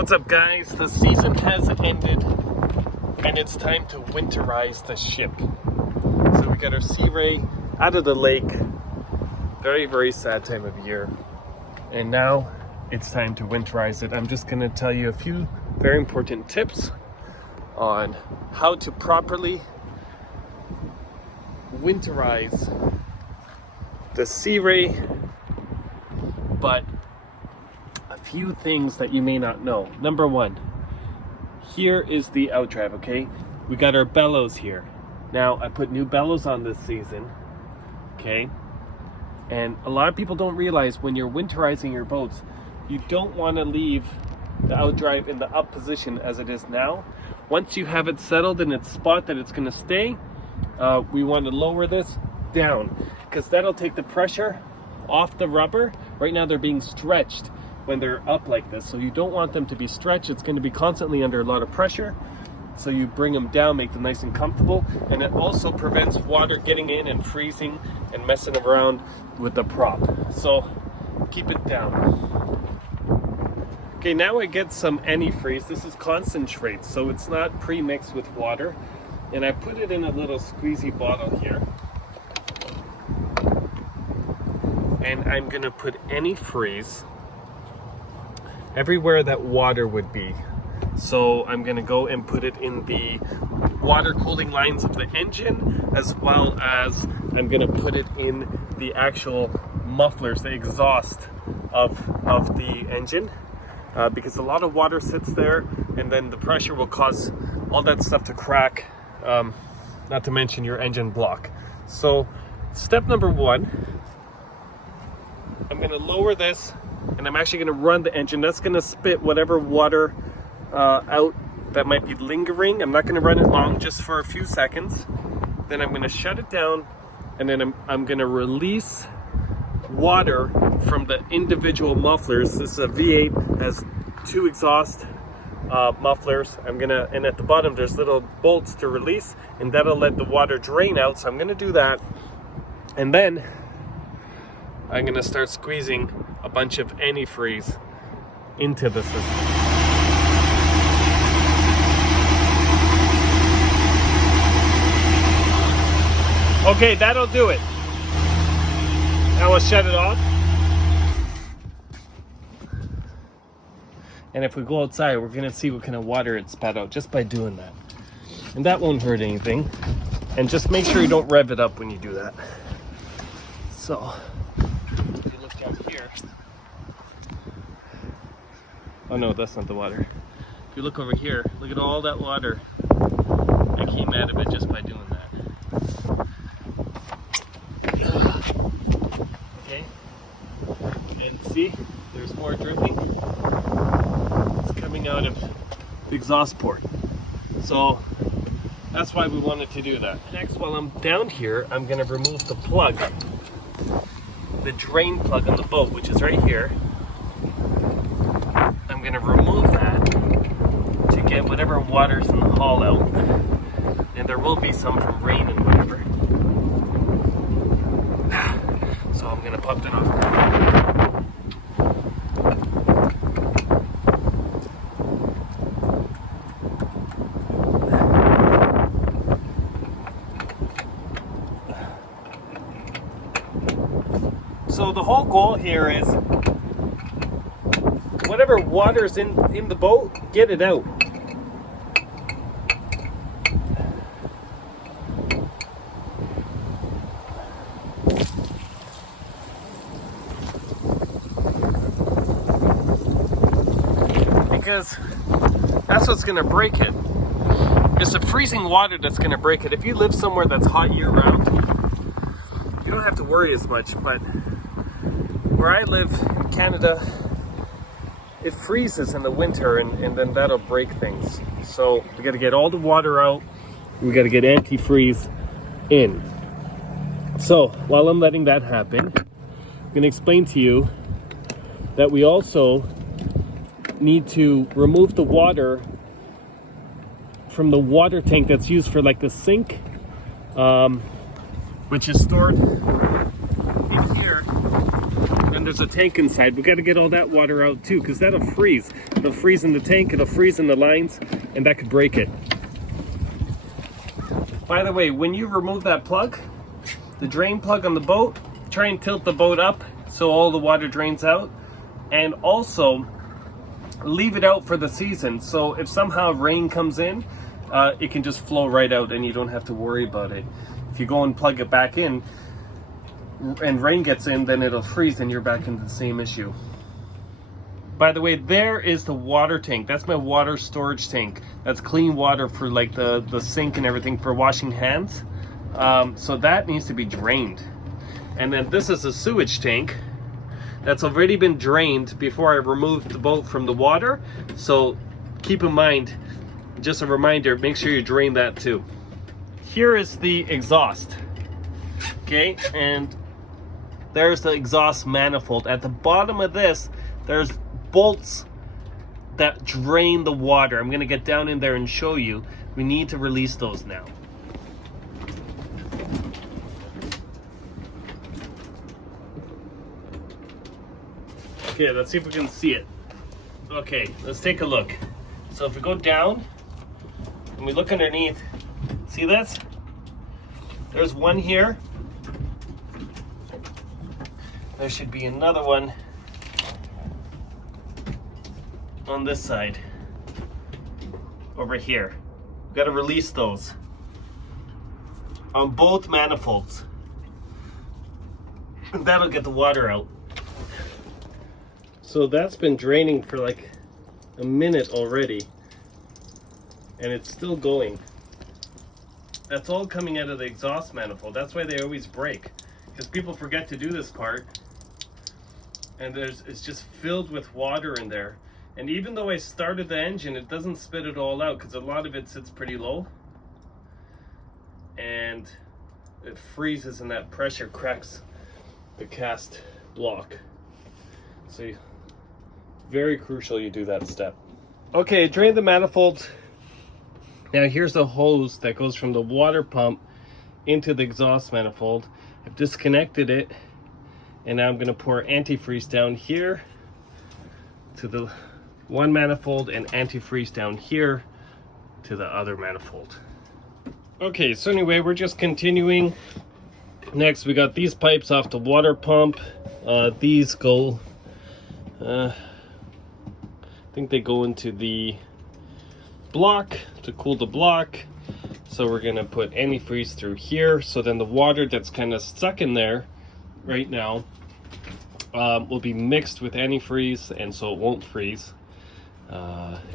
What's up, guys? The season has ended and it's time to winterize the ship. So we got our Sea Ray out of the lake. Very, very sad time of year. And now it's time to winterize it. I'm just going to tell you a few very important tips on how to properly winterize the Sea Ray, but a few things that you may not know. Number one, here is the outdrive, okay? We got our bellows here. Now, I put new bellows on this season, okay? And a lot of people don't realize when you're winterizing your boats, you don't want to leave the outdrive in the up position as it is now. Once you have it settled in its spot that it's going to stay, we want to lower this down because that'll take the pressure off the rubber. Right now they're being stretched when they're up like this, so you don't want them to be stretched. It's going to be constantly under a lot of pressure, so you bring them down, make them nice and comfortable, and it also prevents water getting in and freezing and messing around with the prop. So keep it down. Okay, now I get some antifreeze. This is concentrate, so it's not pre-mixed with water, and I put it in a little squeezy bottle here. And I'm gonna put antifreeze everywhere that water would be. So I'm gonna go and put it in the water cooling lines of the engine, as well as I'm gonna put it in the actual mufflers, the exhaust of the engine, because a lot of water sits there, and then the pressure will cause all that stuff to crack, not to mention your engine block. So step number one, I'm going to lower this, and I'm actually going to run the engine. That's going to spit whatever water out that might be lingering. I'm not going to run it long, just for a few seconds. Then I'm going to shut it down, and then I'm going to release water from the individual mufflers. This is a V8, has two exhaust mufflers. And at the bottom there's little bolts to release, and that'll let the water drain out. So I'm going to do that, and then I'm going to start squeezing a bunch of antifreeze into the system. Okay, that'll do it. Now we'll shut it off. And if we go outside, we're going to see what kind of water it spat out just by doing that. And that won't hurt anything. And just make sure you don't rev it up when you do that. So if you look down here, oh no, that's not the water. If you look over here, look at all that water that came out of it just by doing that. Okay, and see, there's more dripping. It's coming out of the exhaust port. So that's why we wanted to do that. Next, while I'm down here, I'm going to remove the plug, the drain plug on the boat, which is right here. I'm going to remove that to get whatever water's in the hull out, and there will be some from rain and whatever. So I'm going to pop it off. So the whole goal here is whatever water's in the boat, get it out. Because that's what's going to break it. It's the freezing water that's going to break it. If you live somewhere that's hot year round, you don't have to worry as much, but where I live in Canada, it freezes in the winter, and then that'll break things. So we got to get all the water out. We got to get antifreeze in. So while I'm letting that happen, I'm going to explain to you that we also need to remove the water from the water tank that's used for like the sink, which is stored in here. and there's a tank inside. We got to get all that water out too, because that'll freeze. It'll freeze in the tank, it'll freeze in the lines, and that could break it. By the way, when you remove that plug, the drain plug on the boat, try and tilt the boat up so all the water drains out, and also leave it out for the season. So if somehow rain comes in, it can just flow right out and you don't have to worry about it. If you go and plug it back in and rain gets in, then it'll freeze and you're back into the same issue. By the way, there is the water tank. That's my water storage tank. That's clean water for like the sink and everything for washing hands. So that needs to be drained. And then this is a sewage tank that's already been drained before I removed the boat from the water. So keep in mind, just a reminder, make sure you drain that too. Here is the exhaust. Okay, and there's the exhaust manifold. At the bottom of this, there's bolts that drain the water. I'm gonna get down in there and show you. We need to release those now. Okay, let's see if we can see it. Okay, let's take a look. So if we go down and we look underneath, see this? There's one here. There should be another one on this side, over here. We've got to release those on both manifolds, and that'll get the water out. So that's been draining for like a minute already, and it's still going. That's all coming out of the exhaust manifold. That's why they always break, because people forget to do this part, and it's just filled with water in there. And even though I started the engine, it doesn't spit it all out, because a lot of it sits pretty low, and it freezes and that pressure cracks the cast block. So very crucial you do that step. Okay, drain the manifold. Now here's the hose that goes from the water pump into the exhaust manifold. I've disconnected it, and now I'm going to pour antifreeze down here to the one manifold and antifreeze down here to the other manifold. Okay, so anyway, we're just continuing. Next, we got these pipes off the water pump. These go, I think they go into the block to cool the block. So we're gonna put antifreeze through here. So then the water that's kind of stuck in there right now will be mixed with antifreeze, and so it won't freeze.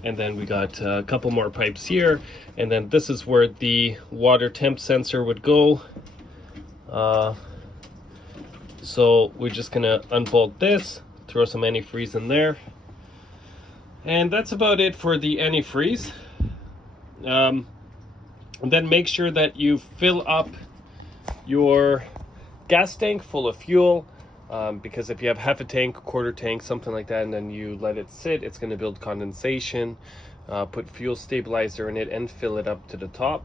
And then we got a couple more pipes here, and then this is where the water temp sensor would go. So we're just gonna unbolt this, throw some antifreeze in there, and that's about it for the antifreeze. And then make sure that you fill up your gas tank full of fuel. Because if you have half a tank, quarter tank, something like that, and then you let it sit, it's going to build condensation. Put fuel stabilizer in it and fill it up to the top.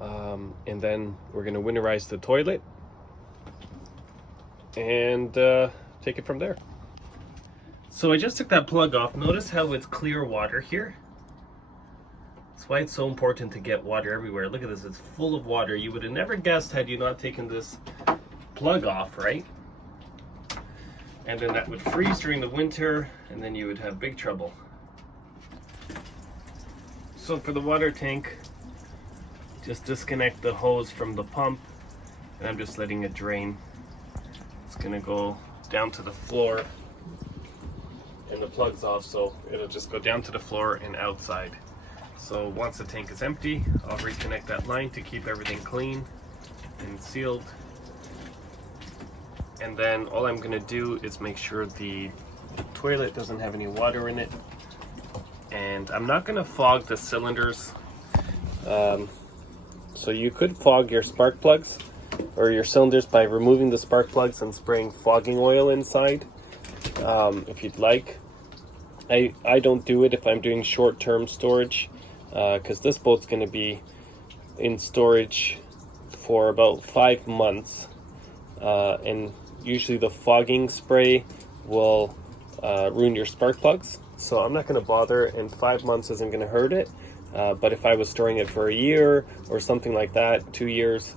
And then we're going to winterize the toilet and take it from there. So I just took that plug off. Notice how it's clear water here. That's why it's so important to get water everywhere. Look at this, it's full of water. You would have never guessed had you not taken this plug off, right? And then that would freeze during the winter, and then you would have big trouble. So for the water tank, just disconnect the hose from the pump, and I'm just letting it drain. It's gonna go down to the floor, and the plug's off, so it'll just go down to the floor and outside. So once the tank is empty, I'll reconnect that line to keep everything clean and sealed. And then all I'm gonna do is make sure the toilet doesn't have any water in it. And I'm not gonna fog the cylinders. So you could fog your spark plugs or your cylinders by removing the spark plugs and spraying fogging oil inside, if you'd like. I don't do it if I'm doing short-term storage, because this boat's gonna be in storage for about 5 months. And usually the fogging spray will ruin your spark plugs. So I'm not going to bother, and 5 months isn't going to hurt it. But if I was storing it for a year or something like that, 2 years,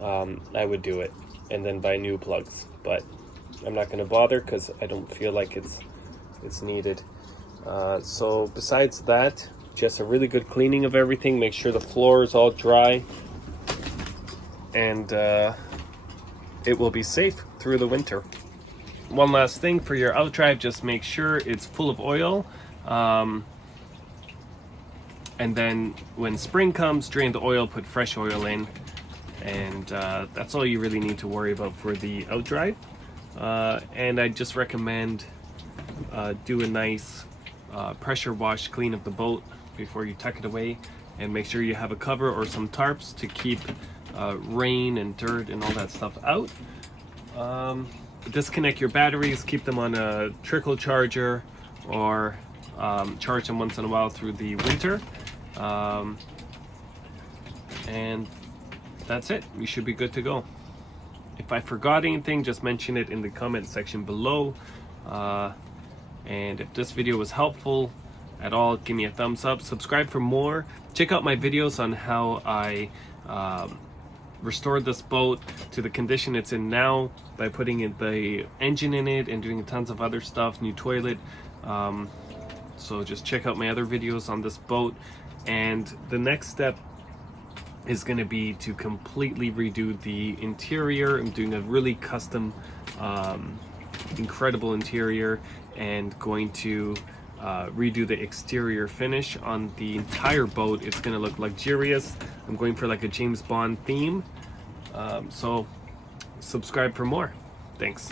I would do it and then buy new plugs. But I'm not going to bother because I don't feel like it's needed. So besides that, just a really good cleaning of everything. Make sure the floor is all dry, and it will be safe through the winter. One last thing for your outdrive, just make sure it's full of oil. And then when spring comes, drain the oil, put fresh oil in, and that's all you really need to worry about for the outdrive. And I just recommend do a nice pressure wash, clean of the boat before you tuck it away, and make sure you have a cover or some tarps to keep rain and dirt and all that stuff out. Disconnect your batteries, keep them on a trickle charger, or charge them once in a while through the winter. And that's it. You should be good to go. If I forgot anything, just mention it in the comment section below. And if this video was helpful at all, give me a thumbs up. Subscribe for more. Check out my videos on how I restored this boat to the condition it's in now by putting in the engine in it and doing tons of other stuff, new toilet. So just check out my other videos on this boat. And the next step is going to be to completely redo the interior. I'm doing a really custom, incredible interior, and going to redo the exterior finish on the entire boat. It's going to look luxurious. I'm going for like a James Bond theme. So subscribe for more. Thanks.